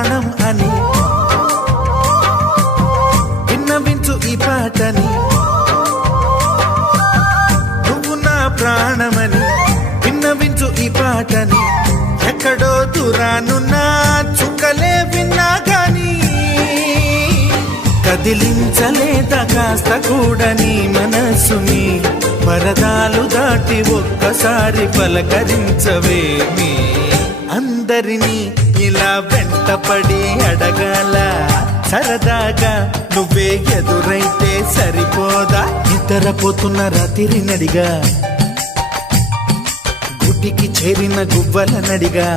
ప్రాణం అని విన్నవించు ఈ పాటని. నువ్వు నా ప్రాణమని విన్నవించు ఈ పాటని. ఎక్కడో దూరానున్నా చుక్కలే విన్నా గాని కదిలించలేదా కాస్త కూడా నీ మనసుని. పరదాలు దాటి ఒక్కసారి పలకరించవేమి. అందరినీ ఇలా వెంటపడి అడగాల సరదాగా నువ్వే ఎదురైతే సరిపోదా. నిద్రపోతున్న రాత్రి నడిగా గుటికి చేరిన గువ్వల నడిగా